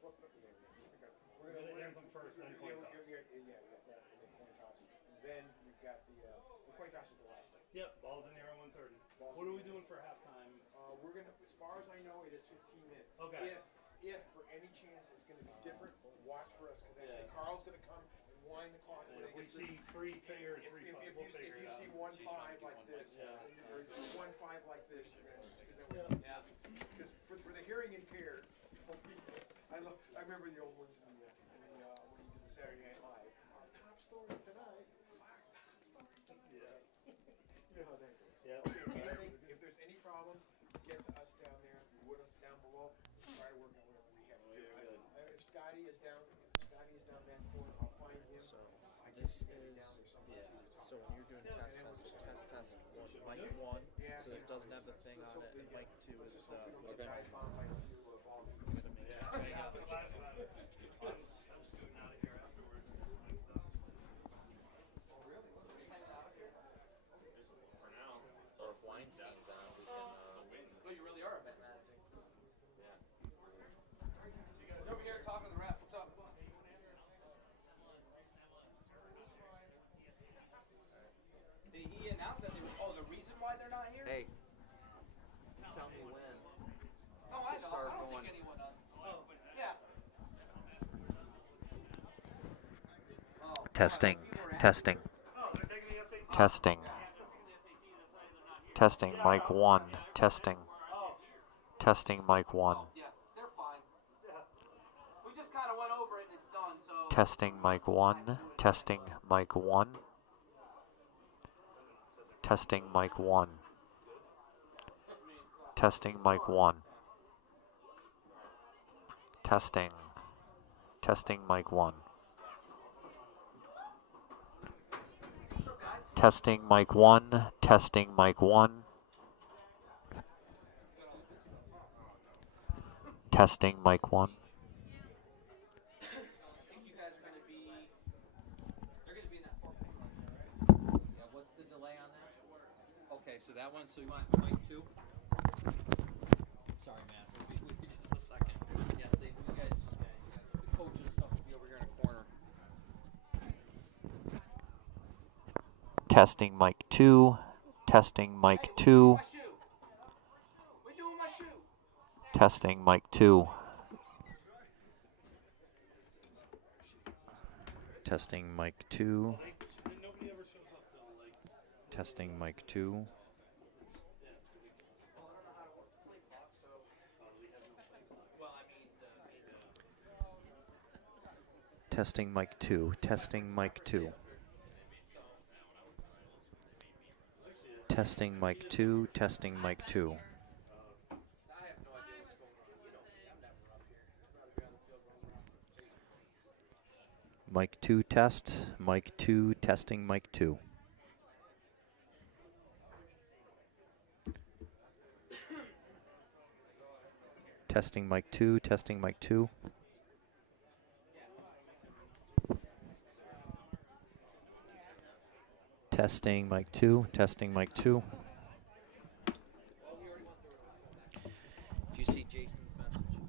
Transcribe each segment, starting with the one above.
We're gonna anthem first, then coin toss. Yeah, we got that, and then coin toss. And then we've got the coin toss is the last thing. Yep, balls in the air at 1:30. What are we doing for halftime? We're gonna, as far as I know, it is 15 minutes. Okay. If for any chance it's gonna be different, watch for us because actually Carl's gonna come and wind the clock. If we see 3 figure, 3 5, we'll figure if it you out. see 1-5 like this, or 1-5 like this, you're gonna because for the hearing impaired, I remember the old ones when you did the Saturday Night Live. Our top story tonight. Yeah. You know how that goes. Yeah. If there's any problems, get to us down there. If you would down below, we'll try to work on whatever we have to do. If Scotty is down that corner, I'll find him. So I this can get is down there someplace to talk. so when you're doing test one, mic 1. So this doesn't have the thing on it. And mic 2 is the. Okay. Yeah, the last one. I'm scooting out of here afterwards. Oh, really? For now. Or if Weinstein's on, we can. Oh, you really are a bet managing. Yeah. He's over here talking to the ref. What's up? Did he announce that? The reason why they're not here? Hey, tell me when. Oh, I know. Start I don't going. think anyone does. Yeah. Oh, Testing, Peter testing, Oh, they're taking the SAT. testing, testing, mic 1, testing, testing, mic 1, Yeah, they're fine. We just kind of went over it and it's done, so. testing, mic 1, testing, mic 1, testing, mic 1, testing, mic 1, testing, testing, mic 1, testing, mic 1, testing, mic 1, testing, mic 1. I think you guys are going to be. They're going to be in that 4 Yeah, what's the delay on that? Okay, so that one, so you want mic 2? Sorry, Matt, we'll be with you just a second. Yes, you guys, the coach and stuff will be over here in the corner. Testing mic 2, testing mic 2, My shoe. What are you doing with my shoe? testing mic 2, testing mic 2, Nobody ever shows up till like. testing mic 2, testing mic 2, testing mic 2, testing mic 2, testing mic 2. I have no idea what's going on. You know me. I'm never up here. I'd rather be on the field running. Mic 2 test, mic 2, testing mic 2. Testing mic 2, testing mic 2. Testing mic 2, testing mic 2. Did you see Jason's message?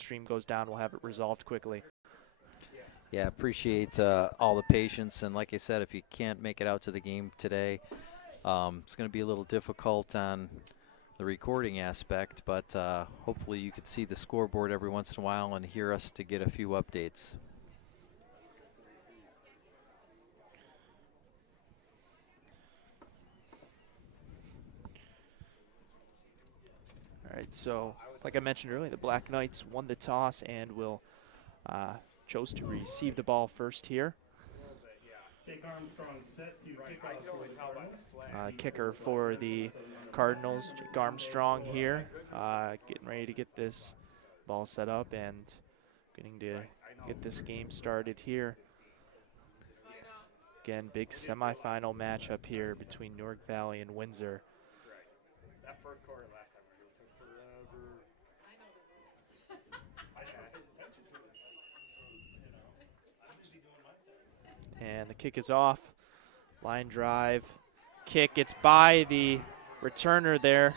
stream goes down, we'll have it resolved quickly. Yeah, appreciate all the patience. And like I said, if you can't make it out to the game today, it's going to be a little difficult on the recording aspect, but hopefully you could see the scoreboard every once in a while and hear us to get a few updates. All right, so like I mentioned earlier, the Black Knights won the toss and will chose to receive the ball first here. Kicker for the Cardinals, Jake Armstrong here, getting ready to get this ball set up and getting to get this game started here. Again, big semifinal matchup here between Newark Valley and Windsor. That first quarter last time we took forever. I know the rules. I paid attention to it. You know, I'm busy doing my thing. And the kick is off. Line drive. Kick gets by the returner there.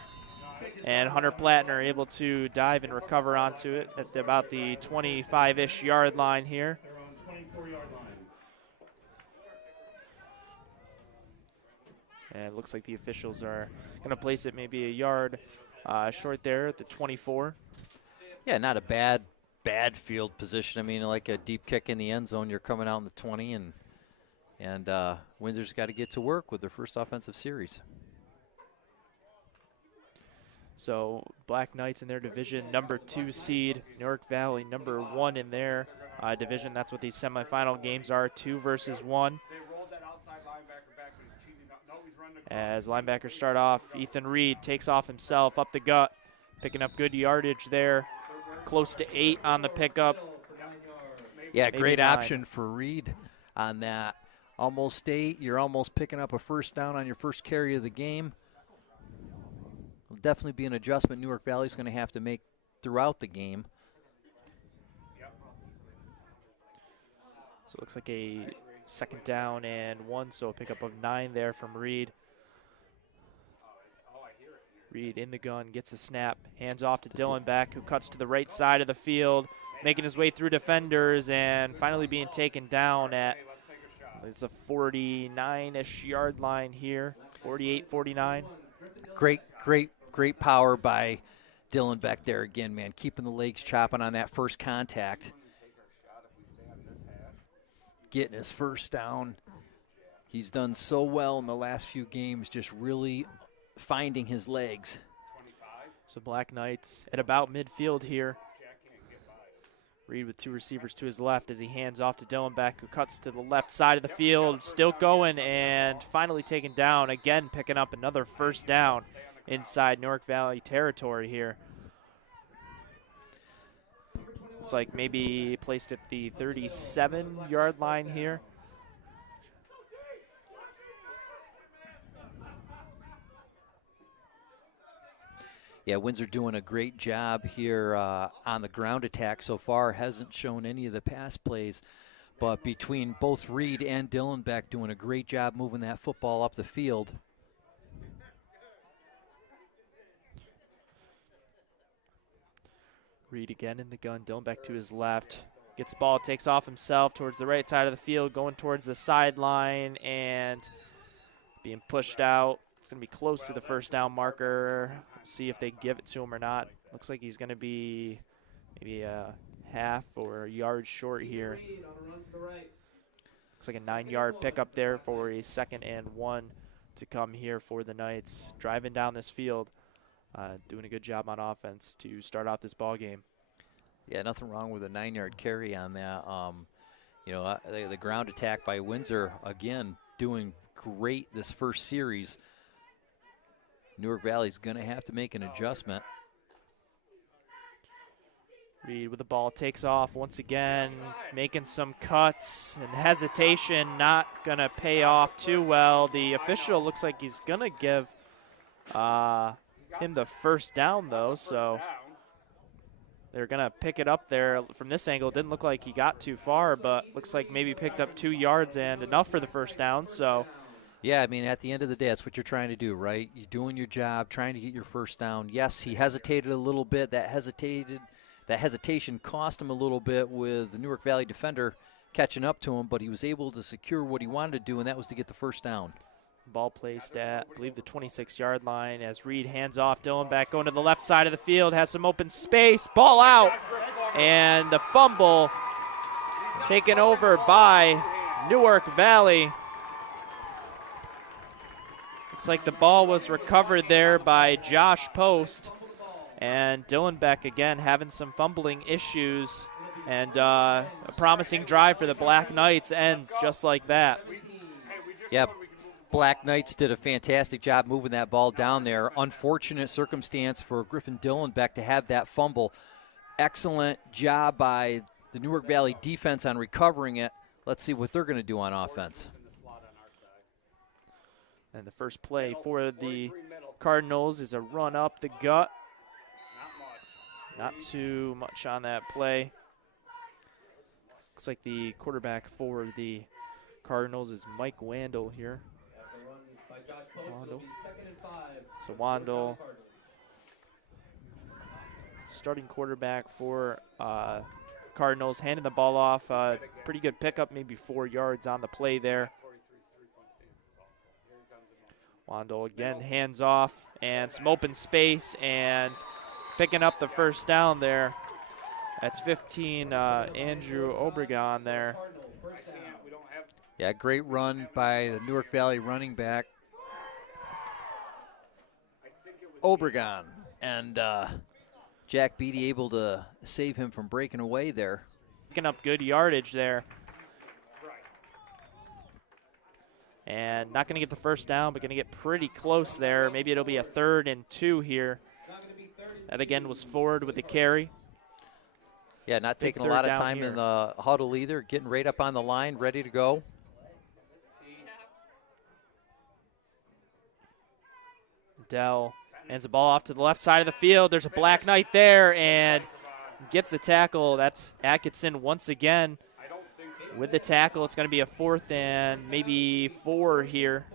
And Hunter Plattner able to dive and recover onto it at about the 25-ish yard line here. They're on 24-yard line. And it looks like the officials are going to place it maybe a yard short there at the 24. Yeah, not a bad field position. I mean, like a deep kick in the end zone, you're coming out in the 20, and Windsor's got to get to work with their first offensive series. So Black Knights in their division, number 2 seed. Newark Valley, number 1 in their division. That's what these semifinal games are, 2 versus 1. As linebackers start off, Ethan Reed takes off himself up the gut, picking up good yardage there, close to 8 on the pickup. Yeah, Maybe great 9. option for Reed on that. Almost 8. You're almost picking up a first down on your first carry of the game. Will definitely be an adjustment Newark Valley's going to have to make throughout the game. So it looks like a 2nd down and 1, so a pickup of 9 there from Reed. Reed in the gun, gets a snap, hands off to Dylan Beck, who cuts to the right side of the field, making his way through defenders and finally being taken down at, it's a 49-ish yard line here, 48, 49. Great power by Dylan Beck there again, man, keeping the legs chopping on that first contact. Getting his first down. He's done so well in the last few games, just really finding his legs. So Black Knights at about midfield here. Reed with 2 receivers to his left as he hands off to Dylan Beck, who cuts to the left side of the field, still going and finally taken down, again picking up another first down inside Newark Valley territory here. It's like maybe placed at the 37-yard line here. Yeah, Windsor doing a great job here on the ground attack so far. Hasn't shown any of the pass plays, but between both Reed and Dylan Beck doing a great job moving that football up the field. Reed again in the gun, Dylan Beck to his left. Gets the ball, takes off himself towards the right side of the field, going towards the sideline and being pushed out. It's going to be close to the first down marker. See if they give it to him or not. Looks like he's going to be maybe a half or a yard short here. Looks like a 9-yard pickup there for a 2nd and 1 to come here for the Knights. Driving down this field, doing a good job on offense to start out this ball game. Yeah, nothing wrong with a 9-yard carry on that. The ground attack by Windsor, again, doing great this first series. Newark Valley's going to have to make an adjustment. Reed with the ball, takes off once again, making some cuts and hesitation, not going to pay off too well. The official looks like he's going to give him the first down, though, so they're going to pick it up there. From this angle, it didn't look like he got too far, but looks like maybe picked up 2 yards and enough for the first down, so. Yeah, I mean, at the end of the day, that's what you're trying to do, right? You're doing your job, trying to get your first down. Yes, he hesitated a little bit. That that hesitation cost him a little bit with the Newark Valley defender catching up to him, but he was able to secure what he wanted to do, and that was to get the first down. Ball placed at, I believe, the 26-yard line as Reed hands off. Dylan back going to the left side of the field, has some open space, ball out, and the fumble taken over by Newark Valley. Looks like the ball was recovered there by Josh Post, and Dylan Beck again having some fumbling issues, and a promising drive for the Black Knights ends just like that. Yep. Black Knights did a fantastic job moving that ball down there. Unfortunate circumstance for Griffin Dillenbeck to have that fumble. Excellent job by the Newark Valley defense on recovering it. Let's see what they're going to do on offense. And the first play for the Cardinals is a run up the gut. Not too much on that play. Looks like the quarterback for the Cardinals is Mike Wandel here. So Wandel, starting quarterback for Cardinals, handing the ball off. Pretty good pickup, maybe 4 yards on the play there. Wandel again hands off and some open space and picking up the first down there. That's 15, Andrew Obregon there. Yeah, great run by the Newark Valley running back, Obregon. And Jack Beatty able to save him from breaking away there. Picking up good yardage there. And not going to get the first down, but going to get pretty close there. Maybe it'll be a 3rd and 2 here. That again was Ford with the carry. Yeah, not Big taking a lot of third time down in the huddle either. Getting right up on the line, ready to go. Dell hands the ball off to the left side of the field. There's a Black Knight there and gets the tackle. That's Atkinson once again with the tackle. It's going to be a 4th and maybe 4 here.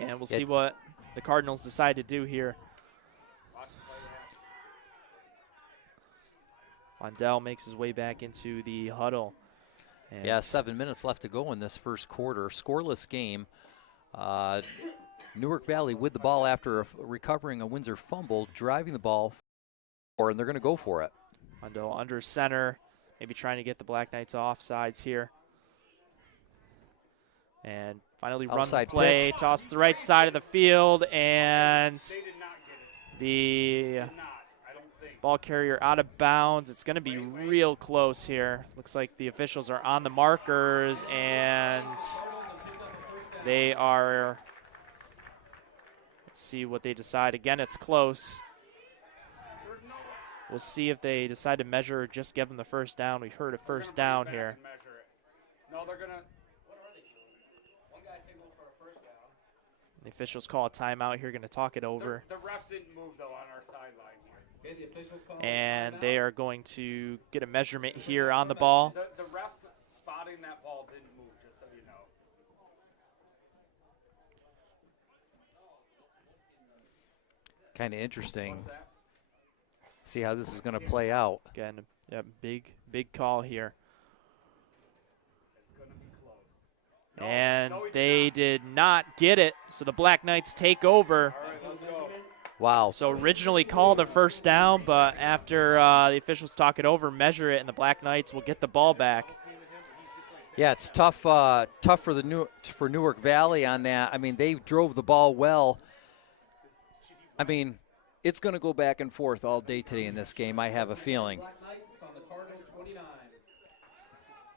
And we'll see what the Cardinals decide to do here. Wandel makes his way back into the huddle. And yeah, 7 minutes left to go in this first quarter. Scoreless game. Newark Valley with the ball after recovering a Windsor fumble, driving the ball, and they're going to go for it. Wandel under center, maybe trying to get the Black Knights off sides here. And finally runs Outside the play, pitch. toss to the right side of the field, and the ball carrier out of bounds. It's going to be real close here. Looks like the officials are on the markers, and they are, let's see what they decide. Again, it's close. We'll see if they decide to measure or just give them the first down. We heard a first down here. No, they're going to. The officials call a timeout here, going to talk it over. The ref didn't move, though, on our sideline here. And they are going to get a measurement here on the ball. The ref spotting that ball didn't move, just so you know. Kind of interesting. See how this is going to play out. Again, yeah, big call here. And they did not get it, so the Black Knights take over. Wow. So originally called a first down, but after the officials talk it over, measure it, and the Black Knights will get the ball back. Yeah, it's tough for Newark Valley on that. I mean, they drove the ball well. I mean, it's going to go back and forth all day today in this game, I have a feeling.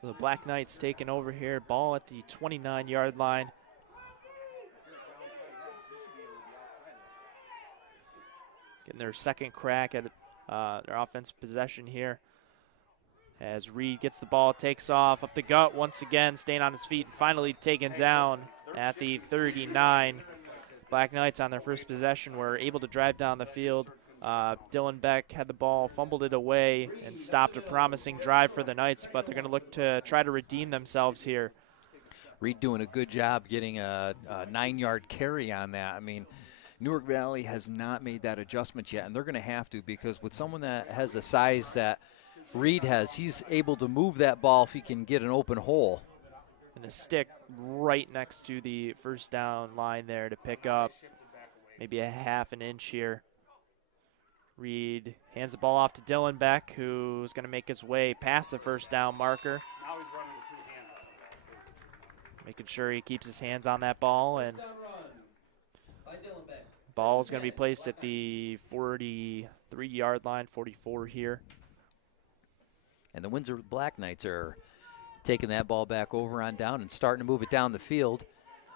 So the Black Knights taking over here. Ball at the 29-yard line. Getting their second crack at their offensive possession here. As Reed gets the ball, takes off up the gut once again, staying on his feet, and finally taken down at the 39. Black Knights on their first possession were able to drive down the field. Dylan Beck had the ball, fumbled it away, and stopped a promising drive for the Knights, but they're going to look to try to redeem themselves here. Reed doing a good job getting a 9-yard carry on that. I mean, Newark Valley has not made that adjustment yet, and they're going to have to, because with someone that has the size that Reed has, he's able to move that ball if he can get an open hole. And the stick right next to the first down line there to pick up maybe a half an inch here. Reed hands the ball off to Dylan Beck, who's going to make his way past the first down marker. Now he's running with 2 hands on the ball, too. Making sure he keeps his hands on that ball, and ball is going to be placed at the 43-yard line, 44 here. And the Windsor Black Knights are taking that ball back over on down and starting to move it down the field.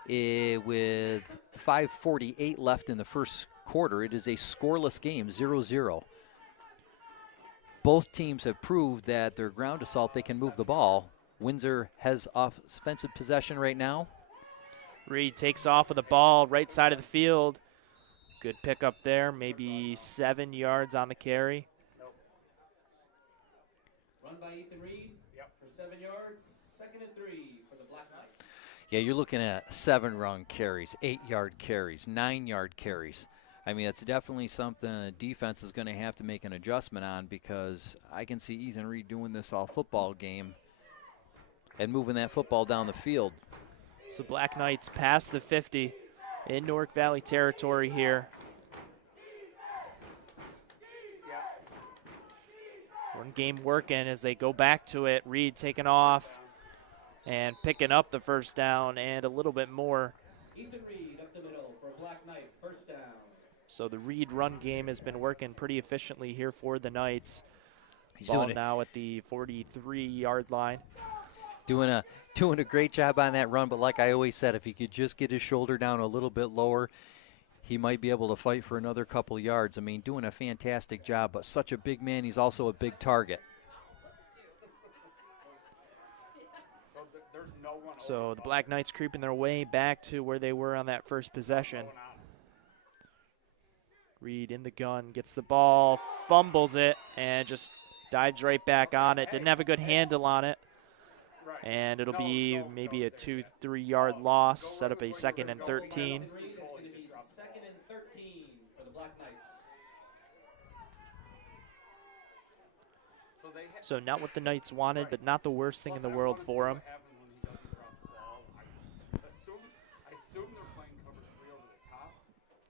With 5:48 left in the first quarter, it is a scoreless game, 0-0. Both teams have proved that their ground assault, they can move the ball. Windsor has offensive possession right now. Reed takes off with the ball right side of the field. Good pickup there, maybe 7 yards on the carry. Run by Ethan Reed for 7 yards. 2nd and 3 for the Black Knights. Yeah, you're looking at 7-run carries, 8-yard carries, 9-yard carries. I mean, that's definitely something the defense is going to have to make an adjustment on, because I can see Ethan Reed doing this all football game and moving that football down the field. So Black Knights past the 50 in Newark Valley territory here. One game working as they go back to it. Reed taking off and picking up the first down and a little bit more. Ethan Reed up the middle for Black Knight, 1st down. So the Reed run game has been working pretty efficiently here for the Knights. He's Ball doing it. now at the 43-yard line. Doing a great job on that run, but like I always said, if he could just get his shoulder down a little bit lower, he might be able to fight for another couple yards. I mean, doing a fantastic job, but such a big man, he's also a big target. So the Black Knights creeping their way back to where they were on that first possession. Reed in the gun, gets the ball, fumbles it, and just dives right back on it. Didn't have a good handle on it. And it'll be maybe a 2-3 yard loss, set up a 2nd and 13. So not what the Knights wanted, but not the worst thing in the world for them.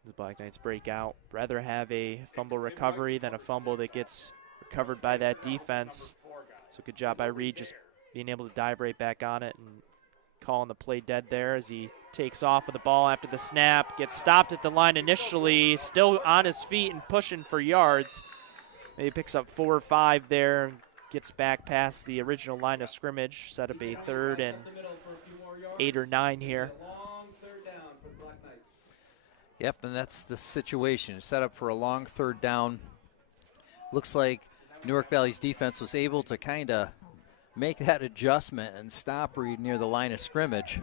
The Black Knights break out. Rather have a fumble recovery than a fumble that gets recovered by that defense. So good job by Reed just being able to dive right back on it and calling the play dead there as he takes off with the ball after the snap. Gets stopped at the line initially, still on his feet and pushing for yards. Maybe picks up 4 or 5 there and gets back past the original line of scrimmage. Set up a 3rd and 8 or 9 here. Yep, and that's the situation. Set up for a long 3rd down. Looks like Newark Valley's defense was able to kind of make that adjustment and stop Reed near the line of scrimmage.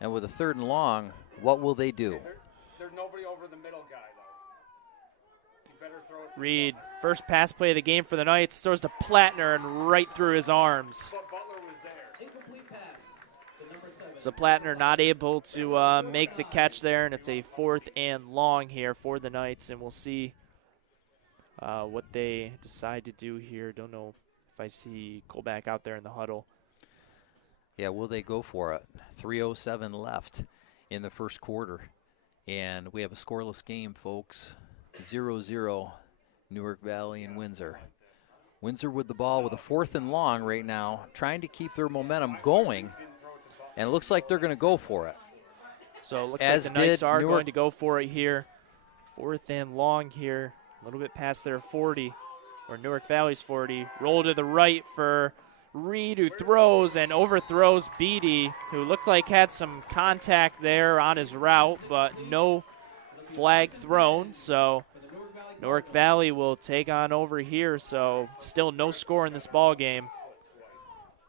And with a 3rd and long, what will they do? There's nobody over the middle guy, though. You better throw it to Reed, first pass play of the game for the Knights, throws to Plattner and right through his arms. But Butler was there. Incomplete pass to number 7. So Plattner not able to make the catch there, and it's a 4th and long here for the Knights, and we'll see what they decide to do here. Don't know if I see Colback out there in the huddle. Yeah, will they go for it? 3:07 left in the first quarter. And we have a scoreless game, folks. 0-0, Newark Valley and Windsor. Windsor with the ball with a 4th and long right now, trying to keep their momentum going. And it looks like they're going to go for it. So it looks As like the Knights did are Newark. going to go for it here. 4th and long here. A little bit past their 40, or Newark Valley's 40. Roll to the right for Reed, who throws and overthrows Beatty, who looked like had some contact there on his route, but no flag thrown. So Newark Valley will take on over here. So still no score in this ball game.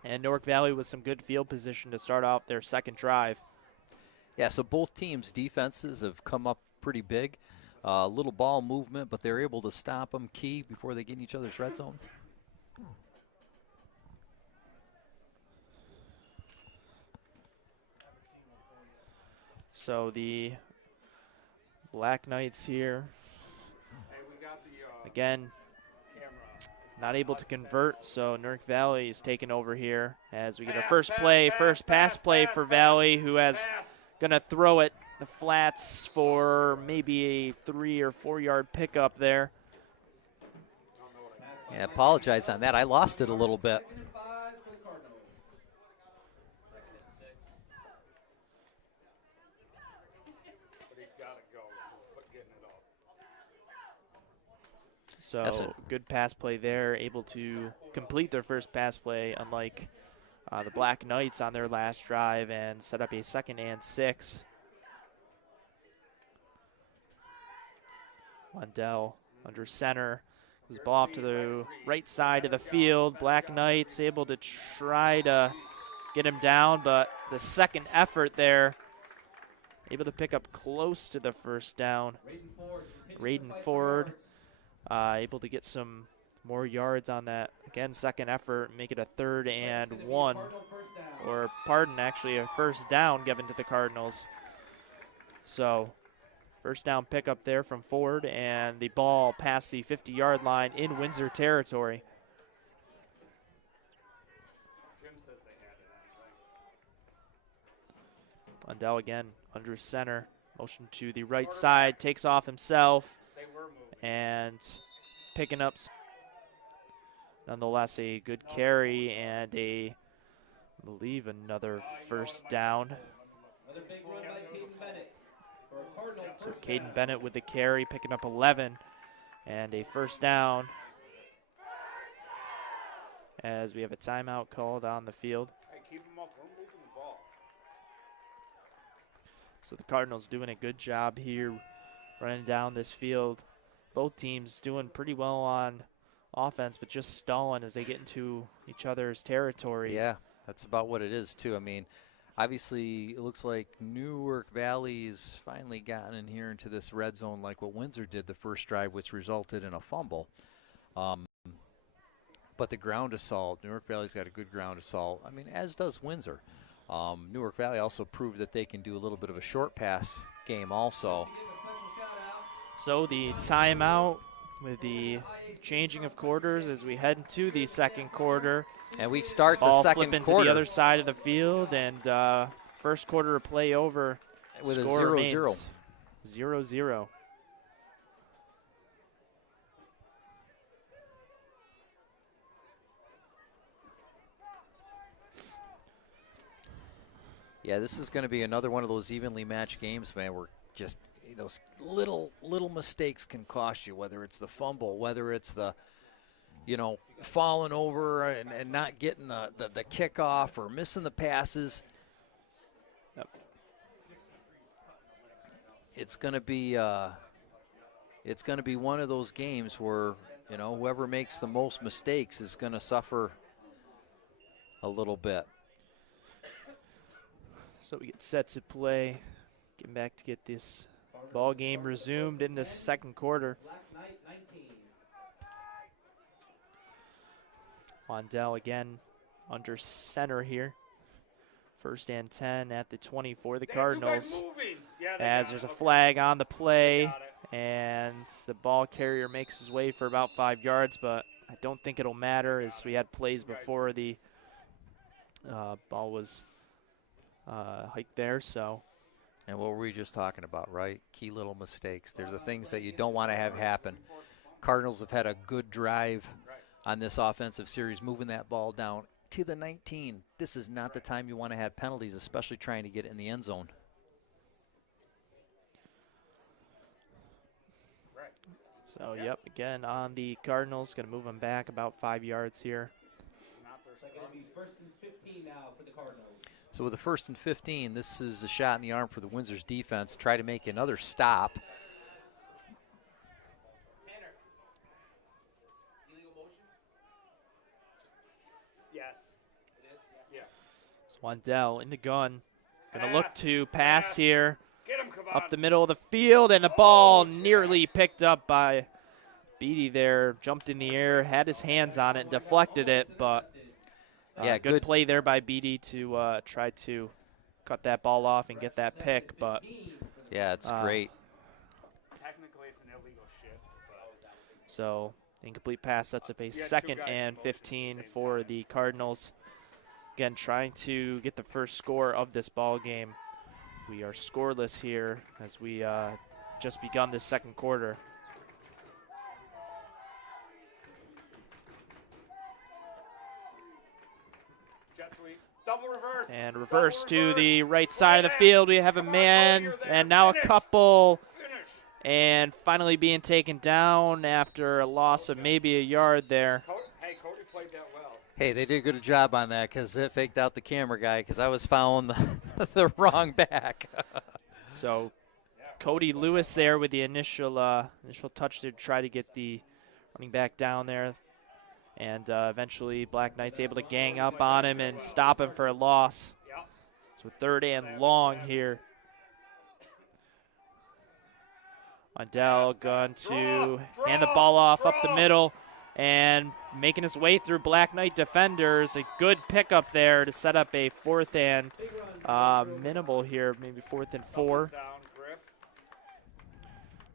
And Newark Valley with some good field position to start off their 2nd drive. Yeah, so both teams' defenses have come up pretty big. Little ball movement, but they're able to stop them key before they get in each other's red zone. So the Black Knights here, Hey, we got the again, camera. not able to convert, so Newark Valley is taking over here as we get our Pass, first pass, play, pass, first pass pass, play pass, for pass, Valley, who has pass. gonna throw it the flats for maybe a 3 or 4 yard pickup there. Yeah, apologize on that. I lost it a little bit. 2nd and 5 for the Cardinals. 2nd and 6. But he's got to go. Quit getting it off. So That's it. good pass play there, able to complete their first pass play, unlike the Black Knights on their last drive, and set up a 2nd and 6. Lundell under center. His ball off to the right side of the field. Black Knights able to try to get him down, but the second effort there, able to pick up close to the first down. Raiden Ford able to get some more yards on that. Again, second effort, make it a 3rd and 1. Or, pardon, actually a first down given to the Cardinals. So, first down pickup there from Ford, and the ball past the 50-yard line in Windsor territory. Jim says they had it anyway. Lundell again under center. Motion to the right side, takes off himself, They were moving. and picking up, nonetheless, a good carry and I believe another first down. Another big run by Caden Bennett. For a Cardinal So first Caden down. Bennett with the carry, picking up 11, and a first down as we have a timeout called on the field. Hey, keep him up. We're moving the ball. So the Cardinals doing a good job here running down this field. Both teams doing pretty well on offense, but just stalling as they get into each other's territory. Yeah, that's about what it is, too. I mean, obviously, it looks like Newark Valley's finally gotten in here into this red zone like what Windsor did the first drive, which resulted in a fumble. But the ground assault, Newark Valley's got a good ground assault. I mean, as does Windsor. Newark Valley also proved that they can do a little bit of a short pass game also. Give a special shout out. So the timeout with the changing of quarters as we head into the second quarter. And we start the Ball second flipping to quarter the other side of the field, and first quarter of play over. with a Score 0-0. 0-0. Yeah, this is going to be another one of those evenly matched games, man, where just those little mistakes can cost you, whether it's the fumble, whether it's the, falling over and not getting the kickoff or missing the passes. Yep. It's going to be one of those games where, whoever makes the most mistakes is going to suffer a little bit. So we get set to play. Getting back to get this ball game resumed in the second quarter. Black Knight 19. Lundell again under center here. 1st and 10 at the 20 for the They had two guys Cardinals. moving. Yeah, they As got there's it. a Okay. flag on the play, Got it. and the ball carrier makes his way for about 5 yards, but I don't think it'll matter as we had plays before the ball was hiked there. So And what were we just talking about, right? Key little mistakes. There's the things that you don't want to have happen. Cardinals have had a good drive on this offensive series, moving that ball down to the 19. This is not the time you want to have penalties, especially trying to get it in the end zone. So, yep, again on the Cardinals. Going to move them back about 5 yards here. So going to be 1st and 15 now for the Cardinals. So with the 1st and 15, this is a shot in the arm for the Windsor's defense. Try to make another stop. Tanner. Illegal motion? Yes. It is? Yeah. So Lundell in the gun. Going to look to pass here Get him, Kavon. up the middle of the field, and the ball nearly picked up by Beatty there. Jumped in the air, had his hands on it, and deflected it, but Yeah, good play there by Beatty to try to cut that ball off and get that pick, but Yeah, it's great. Technically, it's an illegal shift. so incomplete pass sets up a 2nd and 15 for the Cardinals. Again, trying to get the first score of this ball game. We are scoreless here as we just begun this second quarter. Jet sweep. Double reverse. And reverse to the right side of the field. We have a man and now a couple. And finally being taken down after a loss of maybe a yard there. Hey, Cody played that well. Hey, they did a good job on that because it faked out the camera guy because I was following the wrong back. So Cody Lewis there with the initial touch to try to get the running back down there. And eventually Black Knight's able to gang up on him and stop him for a loss. So 3rd and long here. Mondell going to hand the ball off up the middle and making his way through Black Knight defenders. A good pickup there to set up a 4th and minimal here, maybe 4th and 4.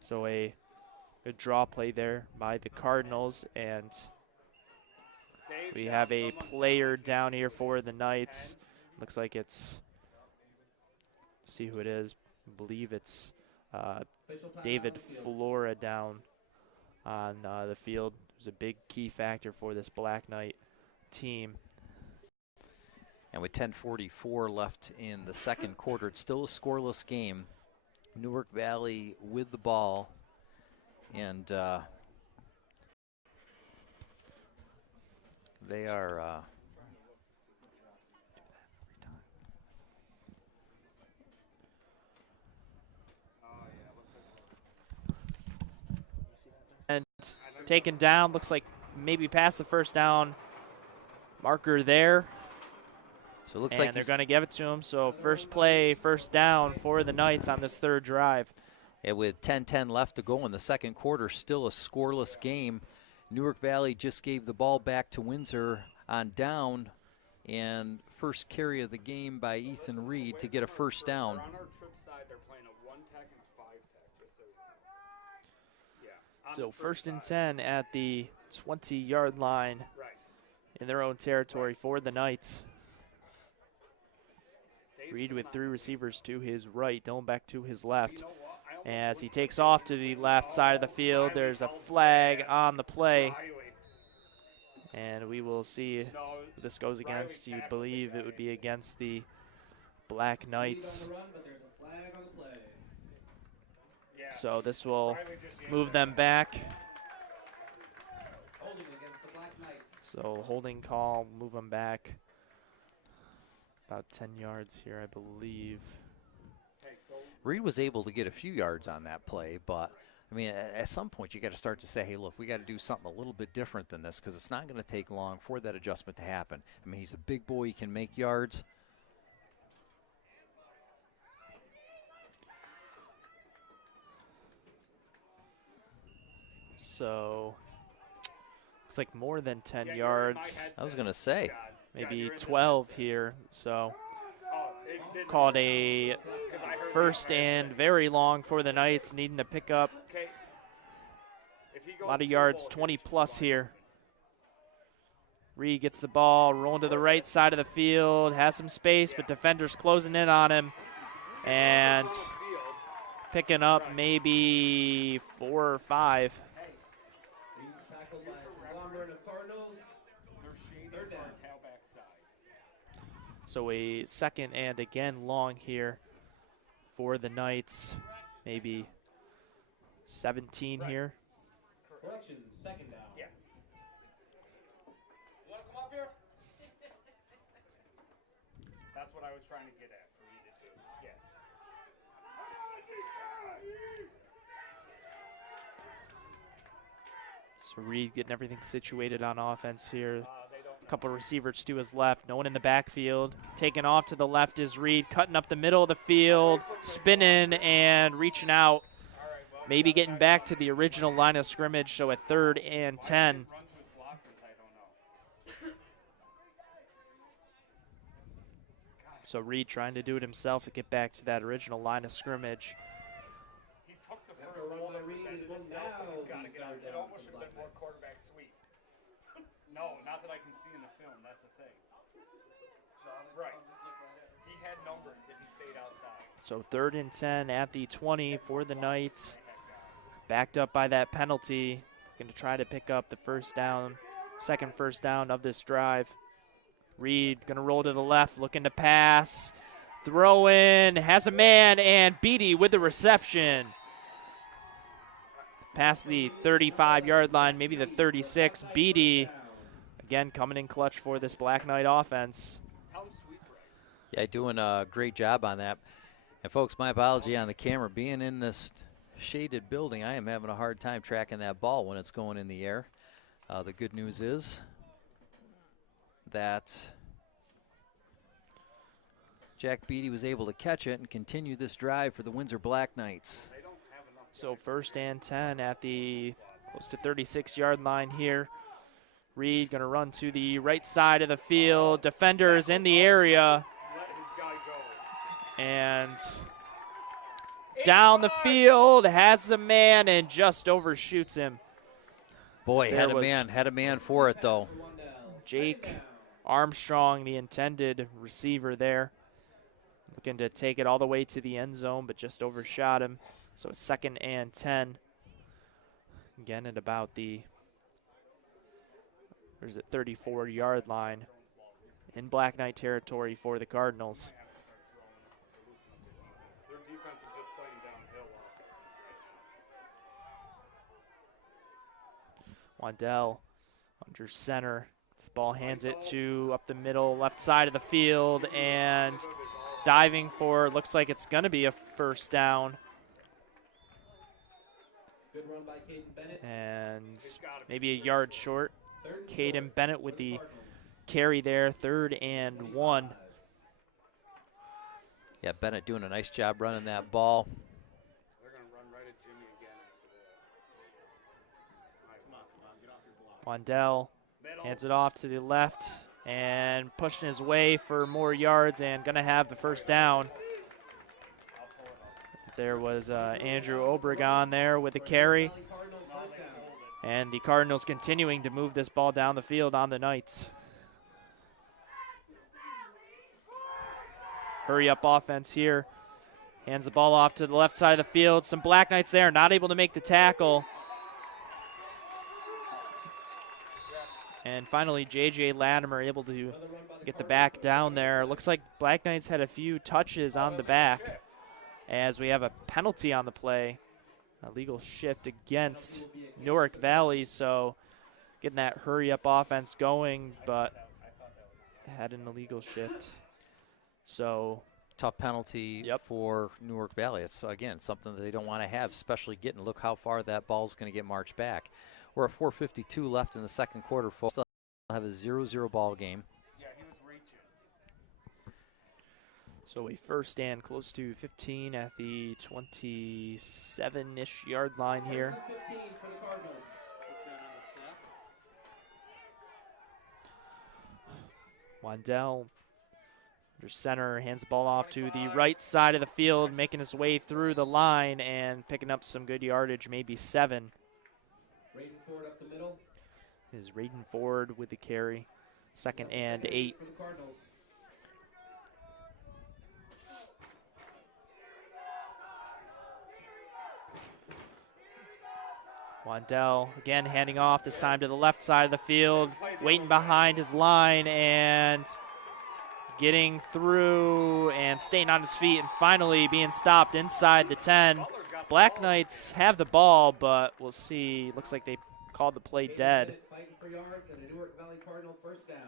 So a good draw play there by the Cardinals, and we have a player down here for the Knights. Looks like it's, let's see who it is. I believe it's David Flora down on the field. Who's a big key factor for this Black Knight team. And with 10:44 left in the second quarter, it's still a scoreless game. Newark Valley with the ball, and they are and taken down. Looks like maybe past the first down marker there. so it looks And like they're going to give it to him. So first play, first down for the Knights on this 3rd drive. and with 10:10 left to go in the second quarter, still a scoreless game. Newark Valley just gave the ball back to Windsor on down, and first carry of the game by Ethan Reed to get a first down. On our trip side, they're playing a 1-tech and 5-tech. Just so you know. Yeah. So 1st and 10 at the 20-yard line in their own territory for the Knights. Reed with 3 receivers to his right, Dylan back to his left. As he takes off to the left side of the field, there's a flag on the play. And we will see who this goes against. You believe it would be against the Black Knights. So this will move them back. So holding call, move them back about 10 yards here, I believe. Reed was able to get a few yards on that play, but I mean, at some point you got to start to say, hey, look, we got to do something a little bit different than this because it's not going to take long for that adjustment to happen. I mean, he's a big boy, he can make yards. So looks like more than 10 yards. I was going to say. Maybe 12 here. So called a first and very long for the Knights, needing to pick up a lot of yards, 20 plus here. Reed gets the ball, rolling to the right side of the field, has some space, but defenders closing in on him. And picking up maybe 4 or 5. So a second and again long here for the Knights. Maybe 17 here. Correction, 2nd down. Yeah. You want to come up here? That's what I was trying to get at for you to do. Yes. So Reed getting everything situated on offense here. A couple of receivers to his left, no one in the backfield. Taking off to the left is Reed, cutting up the middle of the field, spinning and reaching out. Maybe getting back to the original line of scrimmage, so at 3rd and 10. So Reed trying to do it himself to get back to that original line of scrimmage. He took the first ball that presented himself, and he's got to get out. It almost should have been more quarterback sweep. No, not that I can see in the film. That's the thing. Right. He had numbers if he stayed outside. So 3rd and 10 at the 20 for the Knights. Backed up by that penalty. Going to try to pick up the first down, second first down of this drive. Reed going to roll to the left, looking to pass. Throw in, has a man, and Beatty with the reception. Past the 35-yard line, maybe the 36. Beatty, again, coming in clutch for this Black Knight offense. Yeah, doing a great job on that. And, folks, my apology on the camera. Being in this shaded building, I am having a hard time tracking that ball when it's going in the air. The good news is that Jack Beatty was able to catch it and continue this drive for the Windsor Black Knights. So 1st and 10 at the close to 36-yard line here. Reed going to run to the right side of the field. Defenders in the area. And down the field, has the man and just overshoots him. Boy, had a man for it, though. Jake Armstrong, the intended receiver there. Looking to take it all the way to the end zone, but just overshot him. So 2nd and 10. Again, at about the, 34-yard line in Black Knight territory for the Cardinals. Their defense is just playing downhill. Wandell under center. This ball hands it to up the middle, left side of the field, and diving for, looks like it's going to be a first down. Good run by Caden Bennett. And maybe a yard short. Caden Bennett with the carry there, 3rd and 1. Yeah, Bennett doing a nice job running that ball. They're going to run right at Jimmy again. Wandell hands it off to the left and pushing his way for more yards and going to have the first down. There was Andrew Obregon there with the carry. And the Cardinals continuing to move this ball down the field on the Knights. Hurry up offense here. Hands the ball off to the left side of the field. Some Black Knights there, not able to make the tackle. And finally, J.J. Latimer able to get the back down there. Looks like Black Knights had a few touches on the back as we have a penalty on the play. A legal shift against Newark Valley, so getting that hurry-up offense going, but had an illegal shift. So tough penalty for Newark Valley. It's, again, something that they don't want to have, especially look how far that ball's going to get marched back. We're at 4:52 left in the second quarter, folks. Still have a 0-0 ball game. Yeah, he was reaching. So a first and close to 15 at the 27-ish yard line here. 15 for the Cardinals. Wandell under center, hands the ball off to the right side of the field, making his way through the line and picking up some good yardage, maybe 7. Raiden Ford up the middle. Is Raiden Ford with the carry. 2nd and 8. For the Cardinals. Wandell again handing off, this time to the left side of the field, waiting behind his line and getting through and staying on his feet and finally being stopped inside the 10. Black Knights have the ball, but we'll see. Looks like they called the play dead. Fighting for yards and a Newark Valley Cardinal first down.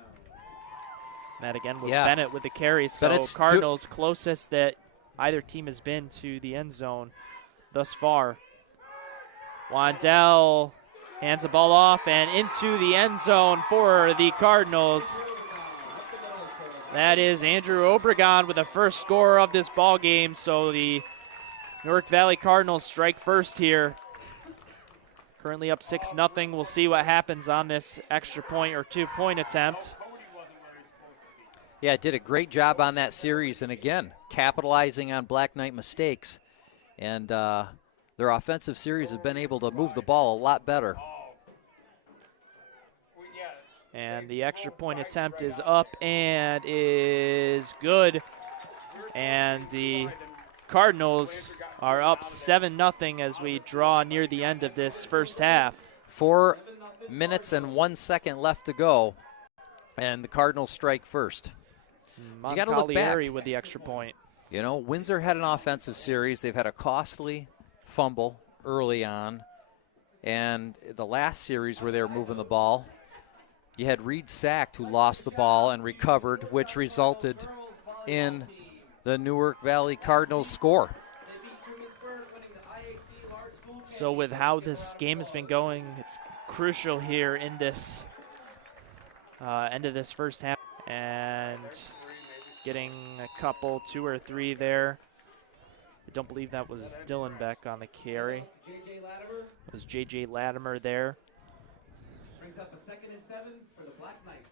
That again was Bennett with the carry. So Bennett's Cardinals closest that either team has been to the end zone thus far. Wandell hands the ball off and into the end zone for the Cardinals. That is Andrew Obregon with the first score of this ball game. So the Newark Valley Cardinals strike first here. Currently up 6-0. We'll see what happens on this extra point or 2-point attempt. Yeah, did a great job on that series, and again, capitalizing on Black Knight mistakes. And their offensive series has been able to move the ball a lot better. And the extra point attempt is up and is good. And the Cardinals are up 7-0 as we draw near the end of this first half. 4 minutes and 1 second left to go, and the Cardinals strike first. You got to look back with the extra point. You know, Windsor had an offensive series. They've had a costly fumble early on, and the last series where they were moving the ball, you had Reed sacked, who lost the ball and recovered, which resulted in the Newark Valley Cardinals score. So with how this game has been going, it's crucial here in this end of this first half. And getting a couple, 2 or 3 there. I don't believe that was Dylan Beck on the carry. It was J.J. Latimer there. Brings up a 2nd and 7 for the Black Knights.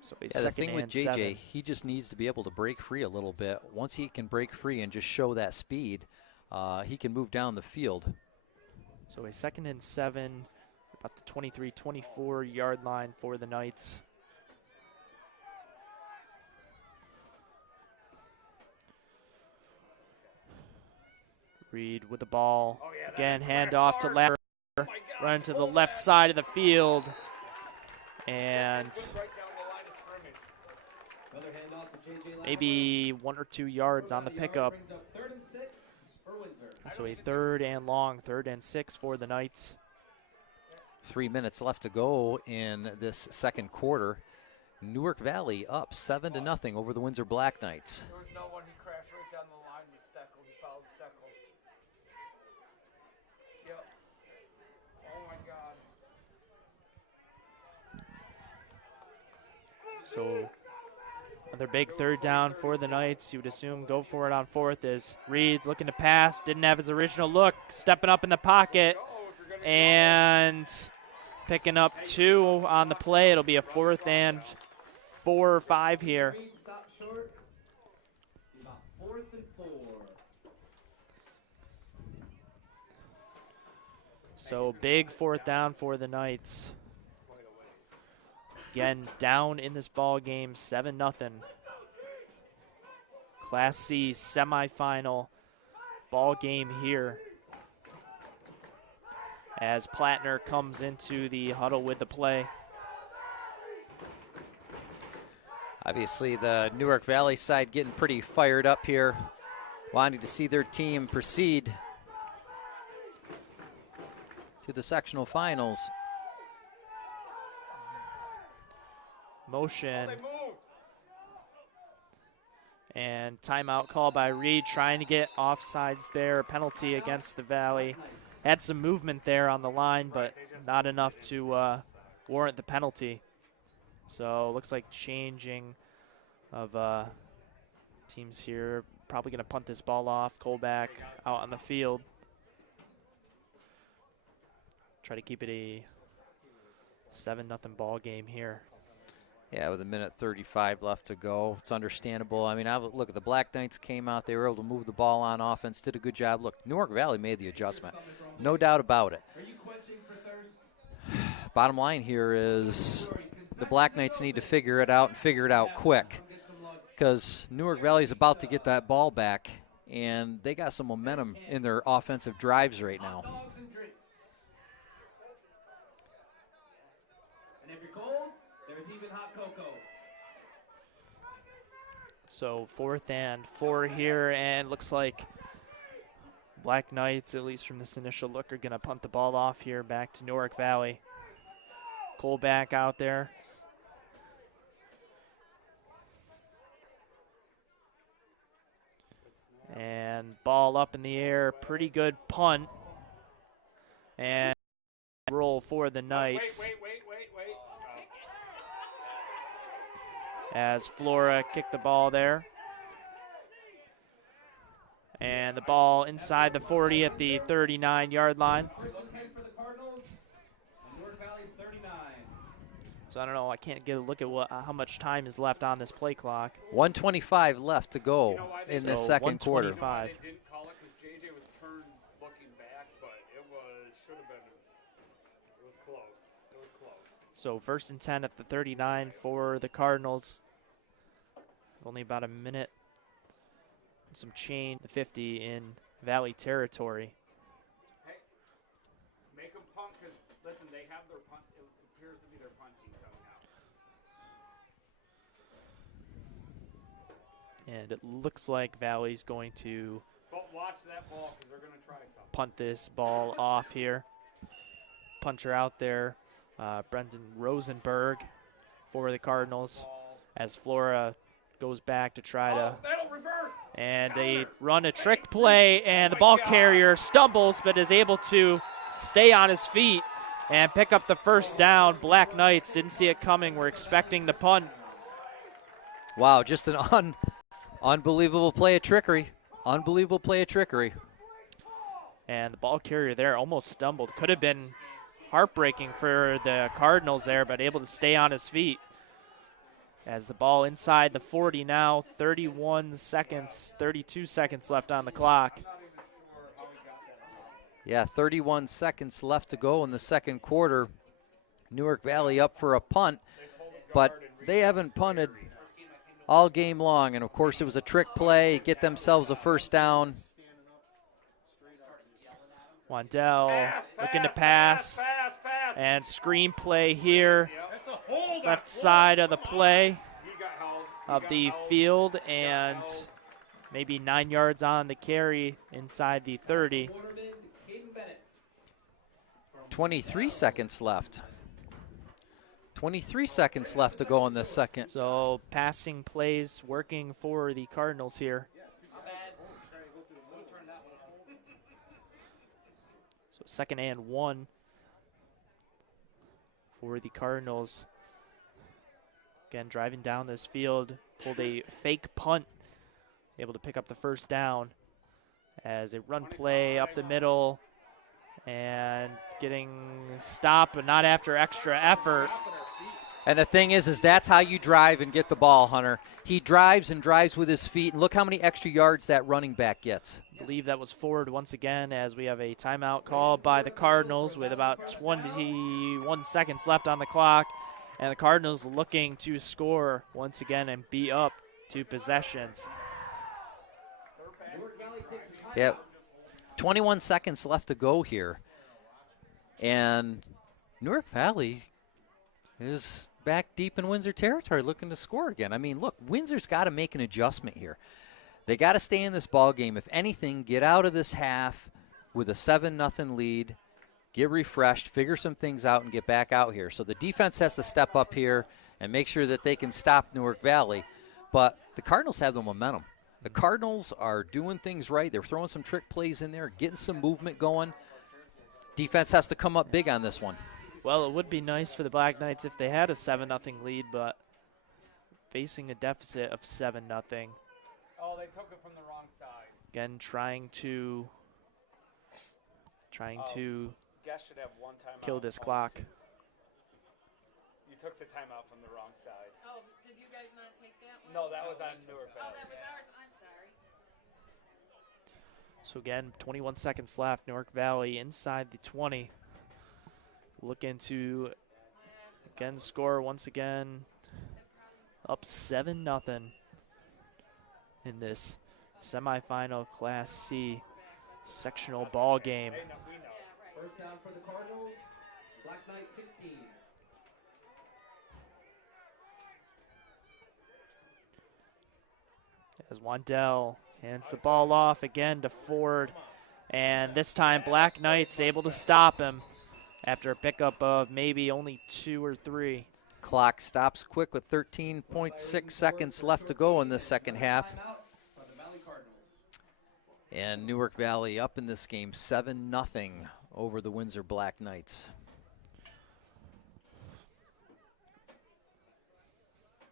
So the thing with J.J., he just needs to be able to break free a little bit. Once he can break free and just show that speed, he can move down the field. So a 2nd and 7, about the 23-24 yard line for the Knights. Reed with the ball. Again, handoff to Latimer. Run to the left side of the field. And maybe 1 or 2 yards on the pickup. So a 3rd and long, 3rd and 6 for the Knights. 3 minutes left to go in this second quarter. Newark Valley up 7-0 over the Windsor Black Knights. There was no one who crashed right down the line with Steckel. He fouled Steckel. Yep. Oh my God. So another big 3rd down for the Knights. You would assume go for it on 4th as Reed's looking to pass. Didn't have his original look. Stepping up in the pocket and picking up 2 on the play. It'll be a 4th and 4 or 5 here. So big 4th down for the Knights. Again, down in this ball game, 7-0. Class C semifinal ball game here as Plattner comes into the huddle with the play. Obviously, the Newark Valley side getting pretty fired up here, wanting to see their team proceed to the sectional finals. Motion. And timeout call by Reed, trying to get offsides there. Penalty against the Valley. Had some movement there on the line, but not enough to warrant the penalty. So looks like changing of teams here. Probably going to punt this ball off. Colback out on the field. Try to keep it a 7-0 ball game here. Yeah, with 1:35 left to go. It's understandable. I mean, look at the Black Knights came out. They were able to move the ball on offense, did a good job. Look, Newark Valley made the adjustment. No doubt about it. Bottom line here is the Black Knights need to figure it out and figure it out quick, because Newark Valley is about to get that ball back, and they got some momentum in their offensive drives right now. So 4th and 4 here, and looks like Black Knights, at least from this initial look, are going to punt the ball off here back to Newark Valley. Colback out there. And ball up in the air, pretty good punt. And roll for the Knights. Wait. As Flora kicked the ball there. And the ball inside the 40 at the 39-yard line. So I don't know. I can't get a look at how much time is left on this play clock. 1:25 left to go You know why they in the So second quarter. 1:25. You know why they didn't call it? Because JJ was turned looking back, but it should have been. It was close. It was close. So 1st and 10 at the 39 for the Cardinals. Only about a minute. Some change. The 50 in Valley territory. Hey, make them punt because listen, they have their punt. It appears to be their punt team coming out. And it looks like Valley's going to But watch that ball because they're going to try something. punt this ball off here. Puncher out there, Brendan Rosenberg for the Cardinals as Flora goes back to try to. That'll reverse. And they run a trick play, and the ball carrier stumbles but is able to stay on his feet and pick up the first down. Black Knights didn't see it coming. We're expecting the punt. Wow, just an unbelievable play of trickery. Unbelievable play of trickery. And the ball carrier there almost stumbled. Could have been heartbreaking for the Cardinals there, but able to stay on his feet. As the ball inside the 40 now, 31 seconds, 32 seconds left on the clock. Yeah, 31 seconds left to go in the second quarter. Newark Valley up for a punt, but they haven't punted all game long. And, of course, it was a trick play, get themselves a first down. Wandell looking to pass, and screen play here. Left side of the play of the field, and maybe 9 yards on the carry inside the 30. 23 seconds left. 23 seconds left to go in this second. So passing plays working for the Cardinals here. So 2nd and 1 for the Cardinals. Again, driving down this field, pulled a fake punt, able to pick up the first down as a run play up the middle and getting stopped, but not after extra effort. And the thing is that's how you drive and get the ball, Hunter. He drives and drives with his feet, and look how many extra yards that running back gets. I believe that was forward once again as we have a timeout called by the Cardinals with about 21 seconds left on the clock. And the Cardinals looking to score once again and be up 2 possessions. Yeah, 21 seconds left to go here. And Newark Valley is back deep in Windsor territory looking to score again. I mean, look, Windsor's got to make an adjustment here. They got to stay in this ball game. If anything, get out of this half with a 7-0 lead. Get refreshed, figure some things out, and get back out here. So the defense has to step up here and make sure that they can stop Newark Valley. But the Cardinals have the momentum. The Cardinals are doing things right. They're throwing some trick plays in there, getting some movement going. Defense has to come up big on this one. Well, it would be nice for the Black Knights if they had a 7-0 lead, but facing a deficit of 7-0. Oh, they took it from the wrong side. Again, trying to Guess should have one timeout. kill this clock. You took the timeout from the wrong side. Oh, did you guys not take that one? No, that was on Newark Oh, Valley. that was ours. I'm sorry. So again, 21 seconds left. Newark Valley inside the 20. Looking to again score once again. Up 7-0 in this semifinal Class C sectional ball game. First down for the Cardinals. Black Knight 16. As Wandell hands the ball off again to Ford. And this time Black Knight's able to stop him after a pickup of maybe only 2 or 3. Clock stops quick with 13.6 seconds left to go in the second half. And Newark Valley up in this game 7-0 over the Windsor Black Knights.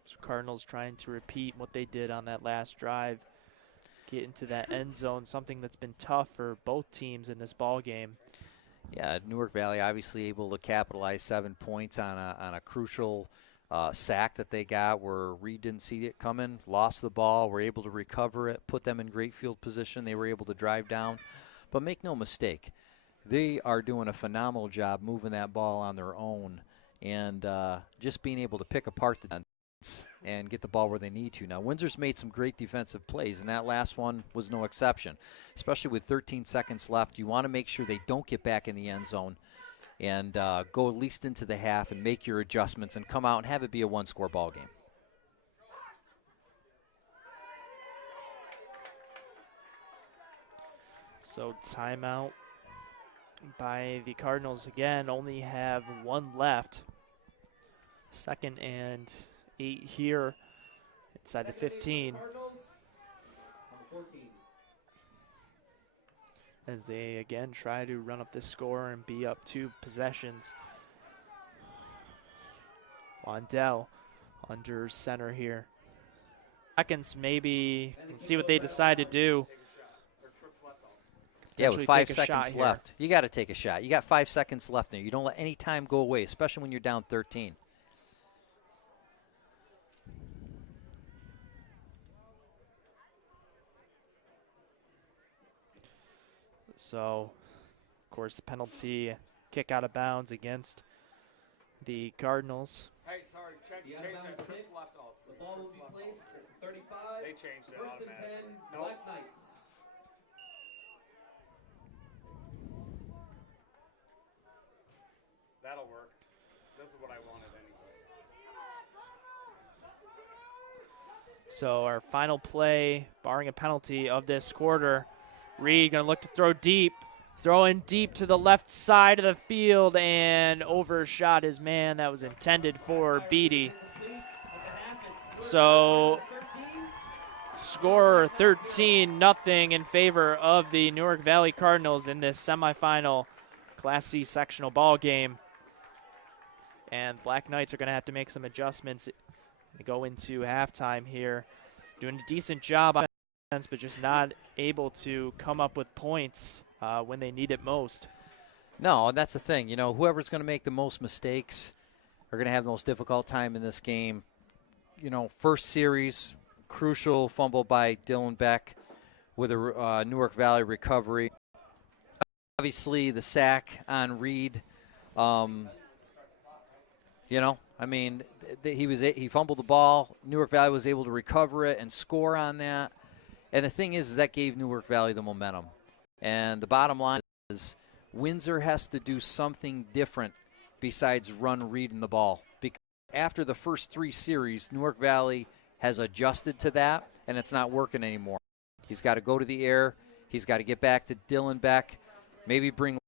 So Cardinals trying to repeat what they did on that last drive. Get into that end zone, something that's been tough for both teams in this ball game. Yeah, Newark Valley obviously able to capitalize 7 points on a crucial sack that they got where Reed didn't see it coming, lost the ball, were able to recover it, put them in great field position. They were able to drive down. But make no mistake, they are doing a phenomenal job moving that ball on their own and just being able to pick apart the defense and get the ball where they need to. Now, Windsor's made some great defensive plays, and that last one was no exception. Especially with 13 seconds left, you want to make sure they don't get back in the end zone and go at least into the half and make your adjustments and come out and have it be a one-score ball game. So timeout by the Cardinals again. Only have one left. 2nd and 8 here inside the 15. As they again try to run up this score and be up 2 possessions. Wandell under center here. Seconds maybe, see what they decide to do. Yeah, with 5 seconds left. You got to take a shot. You got 5 seconds left there. You don't let any time go away, especially when you're down 13. So, of course, the penalty, kick out of bounds against the Cardinals. Hey, sorry, change that triple left off. The ball will be placed at the 35. They changed it 1st and 10, automatically. Black Knights. That'll work. This is what I wanted anyway. So our final play, barring a penalty of this quarter, Reed going to look to throw deep. Throwing deep to the left side of the field and overshot his man. That was intended for Beatty. So score 13-0 in favor of the Newark Valley Cardinals in this semifinal Class C sectional ball game. And Black Knights are going to have to make some adjustments. They go into halftime here, doing a decent job on defense, but just not able to come up with points when they need it most. No, and that's the thing. You know, whoever's going to make the most mistakes are going to have the most difficult time in this game. You know, first series, crucial fumble by Dylan Beck with a Newark Valley recovery. Obviously, the sack on Reed. You know, I mean, he fumbled the ball. Newark Valley was able to recover it and score on that. And the thing is that gave Newark Valley the momentum. And the bottom line is Windsor has to do something different besides run Reed in the ball. Because after the first 3 series, Newark Valley has adjusted to that, and it's not working anymore. He's got to go to the air. He's got to get back to Dylan Beck, maybe bring